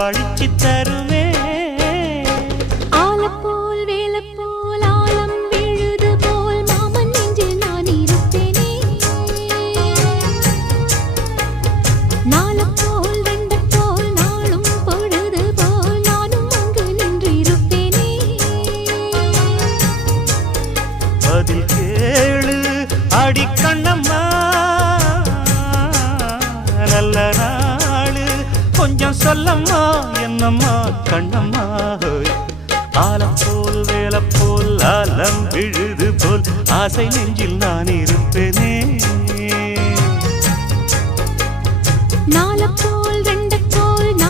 பழிச்சு தருமே ஆலப்போல் வேலப்போல் ஆலம் விழுது போல் மாமன் நெஞ்சில் நான் இருப்பேனே நாலப்போல் வெண்டப்போல் நாளும் பொழுது போல் நானும் அங்கு நின்று இருப்பேனே பதில் கேளு அடிக்கண்ணம்மா நல்ல நாளு கொஞ்சம் சொல்லம்மா என்னம்மா கண்ணம்மா ஆலப்போல் வேலப்போல் ஆலம் விழுது போல் ஆசை நெஞ்சில் நான் இருப்பேனே